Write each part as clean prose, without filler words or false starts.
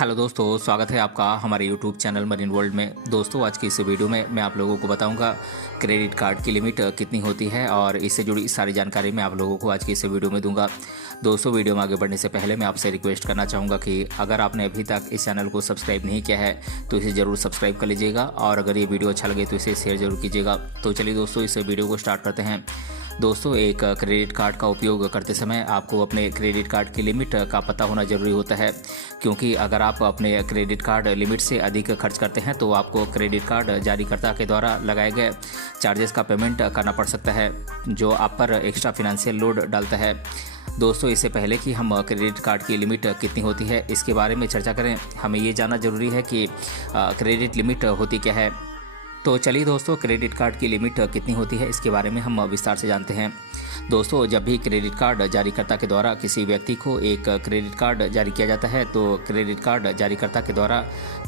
Hello दोस्तों, स्वागत है आपका हमारे यूट्यूब चैनल मरीन वर्ल्ड में। दोस्तों, आज की इस वीडियो में मैं आप लोगों को बताऊंगा क्रेडिट कार्ड की लिमिट कितनी होती है और इससे जुड़ी सारी जानकारी मैं आप लोगों को आज की इस वीडियो में दूंगा। दोस्तों, वीडियो में आगे बढ़ने से पहले मैं आपसे रिक्वेस्ट करना चाहूँगा कि अगर आपने अभी तक इस चैनल को सब्सक्राइब नहीं किया है तो इसे ज़रूर सब्सक्राइब कर लीजिएगा और अगर ये वीडियो अच्छा लगे तो इसे शेयर जरूर कीजिएगा। तो चलिए दोस्तों, इस वीडियो को स्टार्ट करते हैं। दोस्तों, एक क्रेडिट कार्ड का उपयोग करते समय आपको अपने क्रेडिट कार्ड की लिमिट का पता होना ज़रूरी होता है, क्योंकि अगर आप अपने क्रेडिट कार्ड लिमिट से अधिक खर्च करते हैं तो आपको क्रेडिट कार्ड जारीकर्ता के द्वारा लगाए गए चार्जेस का पेमेंट करना पड़ सकता है, जो आप पर एक्स्ट्रा फिनेंशियल लोड डालता है। दोस्तों, इससे पहले कि हम क्रेडिट कार्ड की लिमिट कितनी होती है इसके बारे में चर्चा करें, हमें ये जानना ज़रूरी है कि क्रेडिट लिमिट होती क्या है। तो चलिए दोस्तों, क्रेडिट कार्ड की लिमिट कितनी होती है इसके बारे में हम विस्तार से जानते हैं। दोस्तों, जब भी क्रेडिट कार्ड जारीकर्ता के द्वारा किसी व्यक्ति को एक क्रेडिट कार्ड जारी किया जाता है तो क्रेडिट कार्ड जारीकर्ता के द्वारा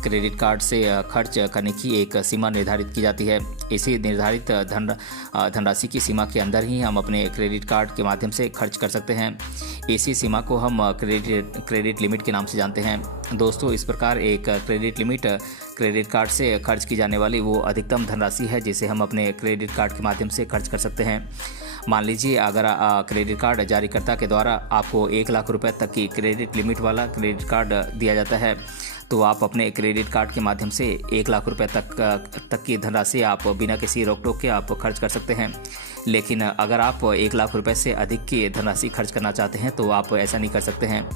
क्रेडिट कार्ड से खर्च करने की एक सीमा निर्धारित की जाती है। इसी निर्धारित धनराशि की सीमा के अंदर ही हम अपने क्रेडिट कार्ड के माध्यम से खर्च कर सकते हैं। इसी सीमा को हम क्रेडिट लिमिट के नाम से जानते हैं। दोस्तों, इस प्रकार एक क्रेडिट लिमिट क्रेडिट कार्ड से खर्च की जाने वाली वो अधिकतम धनराशि है जिसे हम अपने क्रेडिट कार्ड के माध्यम से खर्च कर सकते हैं। मान लीजिए, अगर क्रेडिट कार्ड जारीकर्ता के द्वारा आपको 1 लाख रुपए तक की क्रेडिट लिमिट वाला क्रेडिट कार्ड दिया जाता है तो आप अपने क्रेडिट कार्ड के माध्यम से 1 लाख रुपए तक की धनराशि आप बिना किसी रोक टोक के आप खर्च कर सकते हैं। लेकिन अगर आप 1 लाख रुपए से अधिक की धनराशि खर्च करना चाहते हैं तो आप ऐसा नहीं कर सकते हैं।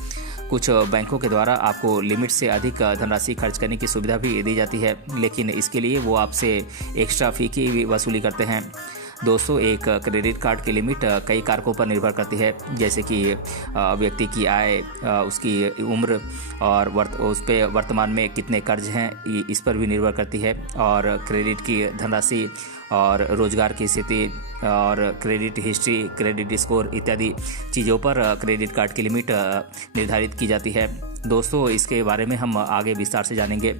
कुछ बैंकों के द्वारा आपको लिमिट से अधिक धनराशि खर्च करने की सुविधा भी दी जाती है, लेकिन इसके लिए वो आपसे एक्स्ट्रा फ़ी की भी वसूली करते हैं। दोस्तों, एक क्रेडिट कार्ड की लिमिट कई कारकों पर निर्भर करती है, जैसे कि व्यक्ति की आय, उसकी उम्र और उस पर वर्तमान में कितने कर्ज हैं इस पर भी निर्भर करती है, और क्रेडिट की धनराशि और रोजगार की स्थिति और क्रेडिट हिस्ट्री, क्रेडिट स्कोर इत्यादि चीज़ों पर क्रेडिट कार्ड की लिमिट निर्धारित की जाती है। दोस्तों, इसके बारे में हम आगे विस्तार से जानेंगे।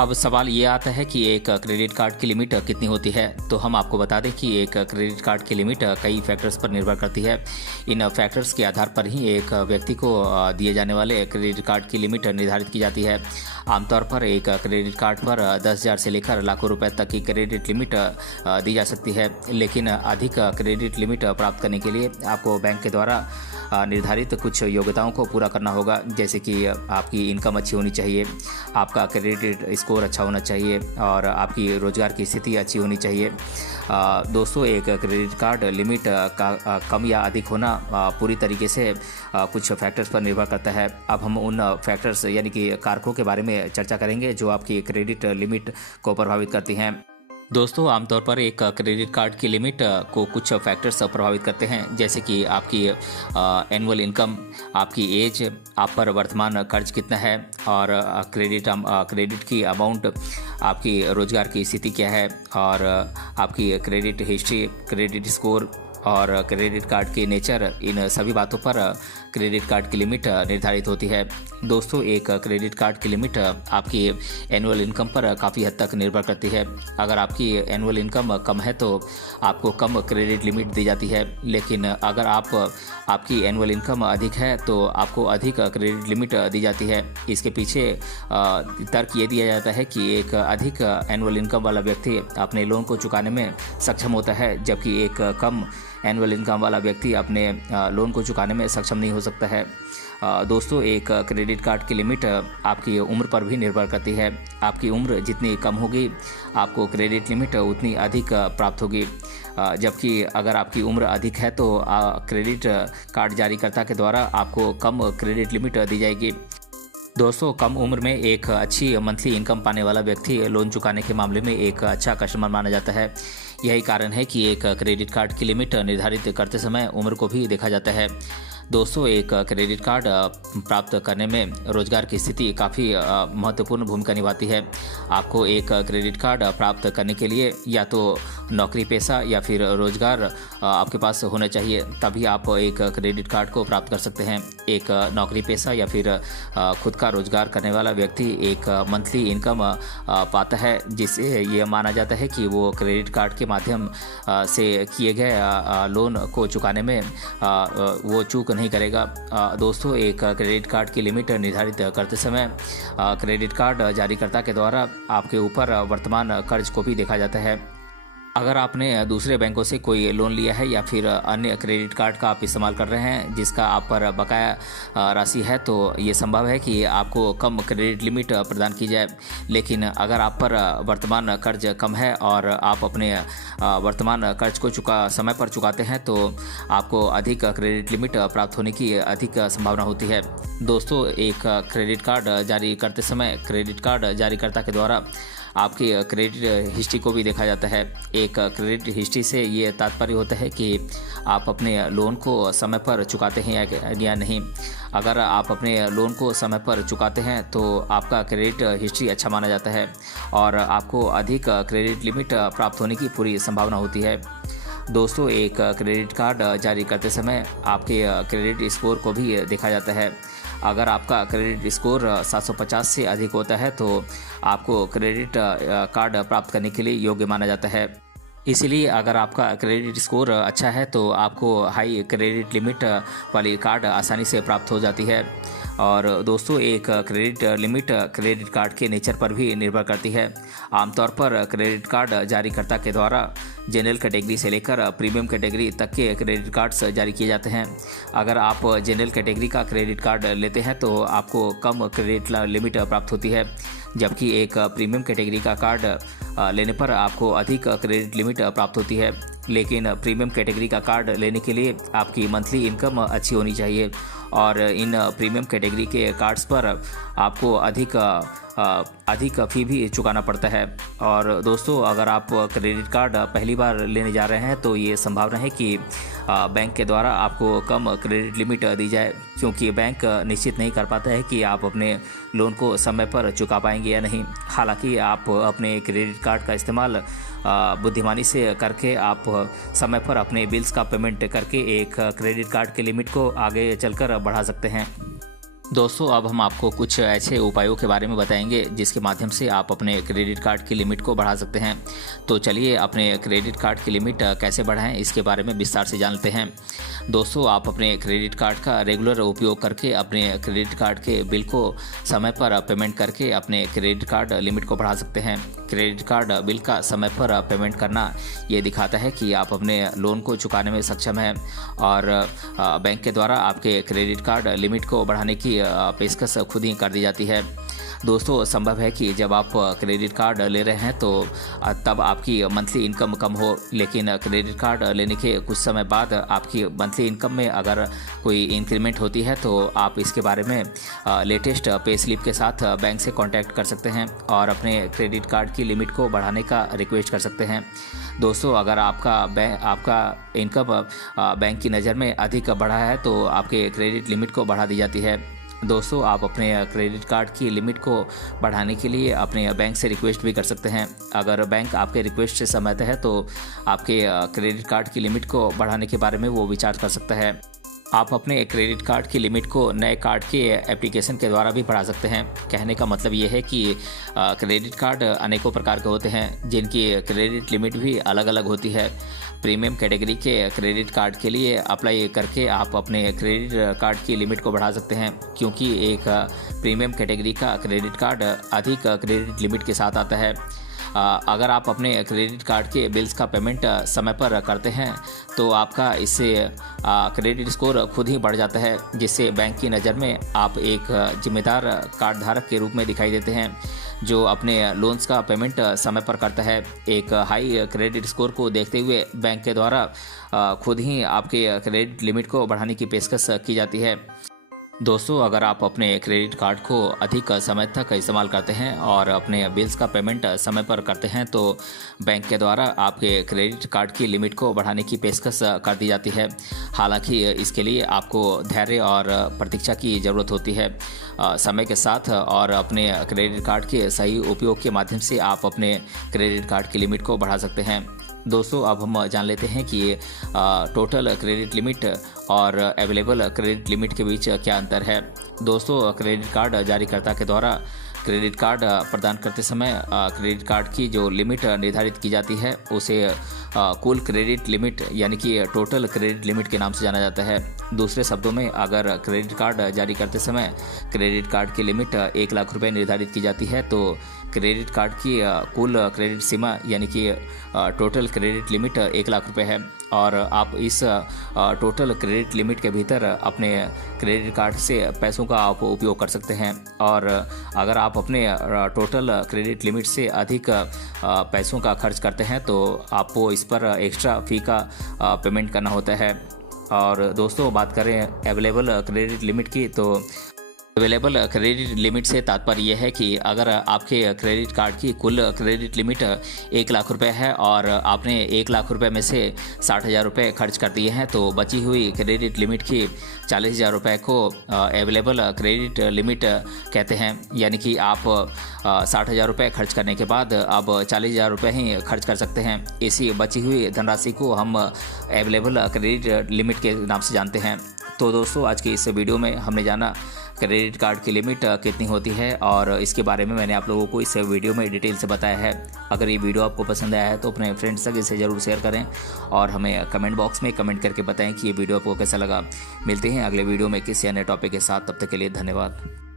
अब सवाल ये आता है कि एक क्रेडिट कार्ड की लिमिट कितनी होती है। तो हम आपको बता दें कि एक क्रेडिट कार्ड की लिमिट कई फैक्टर्स पर निर्भर करती है। इन फैक्टर्स के आधार पर ही एक व्यक्ति को दिए जाने वाले क्रेडिट कार्ड की लिमिट निर्धारित की जाती है। आमतौर पर एक क्रेडिट कार्ड पर 10,000 से लेकर लाखों रुपए तक की क्रेडिट लिमिट दी जा सकती है, लेकिन अधिक क्रेडिट लिमिट प्राप्त करने के लिए आपको बैंक के द्वारा निर्धारित कुछ योग्यताओं को पूरा करना होगा, जैसे कि आपकी इनकम अच्छी होनी चाहिए, आपका क्रेडिट स्कोर अच्छा होना चाहिए और आपकी रोजगार की स्थिति अच्छी होनी चाहिए। दोस्तों, एक क्रेडिट कार्ड लिमिट का कम या अधिक होना पूरी तरीके से कुछ फैक्टर्स पर निर्भर करता है। अब हम उन फैक्टर्स यानी कि कारकों के बारे में चर्चा करेंगे जो आपकी क्रेडिट लिमिट को प्रभावित करती हैं। दोस्तों, आमतौर पर एक क्रेडिट कार्ड की लिमिट को कुछ फैक्टर्स प्रभावित करते हैं, जैसे कि आपकी एनुअल इनकम, आपकी एज, आप पर वर्तमान कर्ज कितना है और क्रेडिट की अमाउंट, आपकी रोजगार की स्थिति क्या है और आपकी क्रेडिट हिस्ट्री, क्रेडिट स्कोर और क्रेडिट कार्ड के नेचर, इन सभी बातों पर क्रेडिट कार्ड की लिमिट निर्धारित होती है। दोस्तों, एक क्रेडिट कार्ड की लिमिट आपकी एनुअल इनकम पर काफ़ी हद तक निर्भर करती है। अगर आपकी एनुअल इनकम कम है तो आपको कम क्रेडिट लिमिट दी जाती है, लेकिन अगर आपकी एनुअल इनकम अधिक है तो आपको अधिक क्रेडिट लिमिट दी जाती है। इसके पीछे तर्क ये दिया जाता है कि एक अधिक एनुअल इनकम वाला व्यक्ति अपने लोन को चुकाने में सक्षम होता है, जबकि एक कम एनुअल इनकम वाला व्यक्ति अपने लोन को चुकाने में सक्षम नहीं हो सकता है। दोस्तों, एक क्रेडिट कार्ड की लिमिट आपकी उम्र पर भी निर्भर करती है। आपकी उम्र जितनी कम होगी आपको क्रेडिट लिमिट उतनी अधिक प्राप्त होगी, जबकि अगर आपकी उम्र अधिक है तो क्रेडिट कार्ड जारीकर्ता के द्वारा आपको कम क्रेडिट लिमिट दी जाएगी। दोस्तों, कम उम्र में एक अच्छी मंथली इनकम पाने वाला व्यक्ति लोन चुकाने के मामले में एक अच्छा कस्टमर माना जाता है। यही कारण है कि एक क्रेडिट कार्ड की लिमिट निर्धारित करते समय उम्र को भी देखा जाता है। दोस्तों, एक क्रेडिट कार्ड प्राप्त करने में रोजगार की स्थिति काफ़ी महत्वपूर्ण भूमिका निभाती है। आपको एक क्रेडिट कार्ड प्राप्त करने के लिए या तो नौकरी पेशा या फिर रोजगार आपके पास होना चाहिए, तभी आप एक क्रेडिट कार्ड को प्राप्त कर सकते हैं। एक नौकरी पेशा या फिर खुद का रोजगार करने वाला व्यक्ति एक मंथली इनकम पाता है, जिससे ये माना जाता है कि वो क्रेडिट कार्ड के माध्यम से किए गए लोन को चुकाने में वो चूक नहीं करेगा। दोस्तों, एक क्रेडिट कार्ड की लिमिट निर्धारित करते समय क्रेडिट कार्ड जारीकर्ता के द्वारा आपके ऊपर वर्तमान कर्ज को भी देखा जाता है। अगर आपने दूसरे बैंकों से कोई लोन लिया है या फिर अन्य क्रेडिट कार्ड का आप इस्तेमाल कर रहे हैं जिसका आप पर बकाया राशि है, तो ये संभव है कि आपको कम क्रेडिट लिमिट प्रदान की जाए। लेकिन अगर आप पर वर्तमान कर्ज कम है और आप अपने वर्तमान कर्ज को समय पर चुकाते हैं तो आपको अधिक क्रेडिट लिमिट प्राप्त होने की अधिक संभावना होती है। दोस्तों, एक क्रेडिट कार्ड जारी करते समय क्रेडिट कार्ड जारीकर्ता के द्वारा आपकी क्रेडिट हिस्ट्री को भी देखा जाता है। एक क्रेडिट हिस्ट्री से ये तात्पर्य होता है कि आप अपने लोन को समय पर चुकाते हैं या नहीं। अगर आप अपने लोन को समय पर चुकाते हैं तो आपका क्रेडिट हिस्ट्री अच्छा माना जाता है और आपको अधिक क्रेडिट लिमिट प्राप्त होने की पूरी संभावना होती है। दोस्तों, एक क्रेडिट कार्ड जारी करते समय आपके क्रेडिट स्कोर को भी देखा जाता है। अगर आपका क्रेडिट स्कोर 750 से अधिक होता है तो आपको क्रेडिट कार्ड प्राप्त करने के लिए योग्य माना जाता है। इसलिए अगर आपका क्रेडिट स्कोर अच्छा है तो आपको हाई क्रेडिट लिमिट वाली कार्ड आसानी से प्राप्त हो जाती है। और दोस्तों, एक क्रेडिट लिमिट क्रेडिट कार्ड के नेचर पर भी निर्भर करती है। आमतौर पर क्रेडिट कार्ड जारीकर्ता के द्वारा जनरल कैटेगरी से लेकर प्रीमियम कैटेगरी तक के क्रेडिट कार्ड्स जारी किए जाते हैं। अगर आप जनरल कैटेगरी का क्रेडिट कार्ड लेते हैं तो आपको कम क्रेडिट लिमिट प्राप्त होती है, जबकि एक प्रीमियम कैटेगरी का कार्ड लेने पर आपको अधिक क्रेडिट लिमिट प्राप्त होती है। लेकिन प्रीमियम कैटेगरी का कार्ड लेने के लिए आपकी मंथली इनकम अच्छी होनी चाहिए और इन प्रीमियम कैटेगरी के कार्ड्स पर आपको अधिक फ़ी भी चुकाना पड़ता है। और दोस्तों, अगर आप क्रेडिट कार्ड पहली बार लेने जा रहे हैं तो ये संभावना है कि बैंक के द्वारा आपको कम क्रेडिट लिमिट दी जाए, क्योंकि बैंक निश्चित नहीं कर पाता है कि आप अपने लोन को समय पर चुका पाएंगे या नहीं। हालांकि आप अपने क्रेडिट कार्ड का इस्तेमाल बुद्धिमानी से करके आप समय पर अपने बिल्स का पेमेंट करके एक क्रेडिट कार्ड की लिमिट को आगे चलकर बढ़ा सकते हैं। दोस्तों, अब हम आपको कुछ ऐसे उपायों के बारे में बताएंगे जिसके माध्यम से आप अपने क्रेडिट कार्ड की लिमिट को बढ़ा सकते हैं। तो चलिए अपने क्रेडिट कार्ड की लिमिट कैसे बढ़ाएं इसके बारे में विस्तार से जानते हैं। दोस्तों, आप अपने क्रेडिट कार्ड का रेगुलर उपयोग करके अपने क्रेडिट कार्ड के बिल को समय पर पेमेंट करके अपने क्रेडिट कार्ड लिमिट को बढ़ा सकते हैं। क्रेडिट कार्ड बिल का समय पर पेमेंट करना ये दिखाता है कि आप अपने लोन को चुकाने में सक्षम हैं और बैंक के द्वारा आपके क्रेडिट कार्ड लिमिट को बढ़ाने की पेशकश खुद ही कर दी जाती है। दोस्तों, संभव है कि जब आप क्रेडिट कार्ड ले रहे हैं तो तब आपकी मंथली इनकम कम हो, लेकिन क्रेडिट कार्ड लेने के कुछ समय बाद आपकी मंथली इनकम में अगर कोई इंक्रीमेंट होती है तो आप इसके बारे में लेटेस्ट पे स्लिप के साथ बैंक से कांटेक्ट कर सकते हैं और अपने क्रेडिट कार्ड की लिमिट को बढ़ाने का रिक्वेस्ट कर सकते हैं। दोस्तों, अगर आपका इनकम बैंक की नज़र में अधिक बढ़ा है तो आपके क्रेडिट लिमिट को बढ़ा दी जाती है। दोस्तों, आप अपने क्रेडिट कार्ड की लिमिट को बढ़ाने के लिए अपने बैंक से रिक्वेस्ट भी कर सकते हैं। अगर बैंक आपके रिक्वेस्ट से सहमत है तो आपके क्रेडिट कार्ड की लिमिट को बढ़ाने के बारे में वो विचार कर सकता है। आप अपने क्रेडिट कार्ड की लिमिट को नए कार्ड के एप्लीकेशन के द्वारा भी बढ़ा सकते हैं। कहने का मतलब ये है कि क्रेडिट कार्ड अनेकों प्रकार के होते हैं जिनकी क्रेडिट लिमिट भी अलग अलग होती है। प्रीमियम कैटेगरी के क्रेडिट कार्ड के लिए अप्लाई करके आप अपने क्रेडिट कार्ड की लिमिट को बढ़ा सकते हैं, क्योंकि एक प्रीमियम कैटेगरी का क्रेडिट कार्ड अधिक क्रेडिट लिमिट के साथ आता है। अगर आप अपने क्रेडिट कार्ड के बिल्स का पेमेंट समय पर करते हैं तो आपका इससे क्रेडिट स्कोर खुद ही बढ़ जाता है, जिससे बैंक की नज़र में आप एक जिम्मेदार कार्ड धारक के रूप में दिखाई देते हैं जो अपने लोन्स का पेमेंट समय पर करता है। एक हाई क्रेडिट स्कोर को देखते हुए बैंक के द्वारा खुद ही आपके क्रेडिट लिमिट को बढ़ाने की पेशकश की जाती है। दोस्तों, अगर आप अपने क्रेडिट कार्ड को अधिक समय तक इस्तेमाल करते हैं और अपने बिल्स का पेमेंट समय पर करते हैं तो बैंक के द्वारा आपके क्रेडिट कार्ड की लिमिट को बढ़ाने की पेशकश कर दी जाती है। हालांकि इसके लिए आपको धैर्य और प्रतीक्षा की ज़रूरत होती है। समय के साथ और अपने क्रेडिट कार्ड के सही उपयोग के माध्यम से आप अपने क्रेडिट कार्ड की लिमिट को बढ़ा सकते हैं। दोस्तों, अब हम जान लेते हैं कि टोटल क्रेडिट लिमिट और अवेलेबल क्रेडिट लिमिट के बीच क्या अंतर है। दोस्तों, क्रेडिट कार्ड जारीकर्ता के द्वारा क्रेडिट कार्ड प्रदान करते समय क्रेडिट कार्ड की जो लिमिट निर्धारित की जाती है उसे कुल क्रेडिट लिमिट यानी कि टोटल क्रेडिट लिमिट के नाम से जाना जाता है। दूसरे शब्दों में, अगर क्रेडिट कार्ड जारी करते समय क्रेडिट कार्ड की लिमिट 1 लाख रुपए निर्धारित की जाती है तो क्रेडिट कार्ड की कुल क्रेडिट सीमा यानी कि टोटल क्रेडिट लिमिट 1 लाख रुपए है। और आप इस टोटल क्रेडिट लिमिट के भीतर अपने क्रेडिट कार्ड से पैसों का आप उपयोग कर सकते हैं। और अगर आप अपने टोटल क्रेडिट लिमिट से अधिक पैसों का खर्च करते हैं तो आपको इस पर एक्स्ट्रा फ़ी का पेमेंट करना होता है। और दोस्तों, बात करें अवेलेबल क्रेडिट लिमिट की, तो अवेलेबल क्रेडिट लिमिट से तात्पर्य यह है कि अगर आपके क्रेडिट कार्ड की कुल क्रेडिट लिमिट 1 लाख रुपए है और आपने 1 लाख रुपए में से 60,000 रुपये खर्च कर दिए हैं तो बची हुई क्रेडिट लिमिट की 40,000 रुपये को अवेलेबल क्रेडिट लिमिट कहते हैं। यानी कि आप 60,000 रुपये खर्च करने के बाद अब 40,000 रुपये ही खर्च कर सकते हैं। इसी बची हुई धनराशि को हम अवेलेबल क्रेडिट लिमिट के नाम से जानते हैं। तो दोस्तों, आज की इस वीडियो में हमने जाना क्रेडिट कार्ड की लिमिट कितनी होती है और इसके बारे में मैंने आप लोगों को इस वीडियो में डिटेल से बताया है। अगर ये वीडियो आपको पसंद आया है तो अपने फ्रेंड्स तक इसे ज़रूर शेयर करें और हमें कमेंट बॉक्स में कमेंट करके बताएं कि ये वीडियो आपको कैसा लगा। मिलते हैं अगले वीडियो में किसी अन्य टॉपिक के साथ, तब तक के लिए धन्यवाद।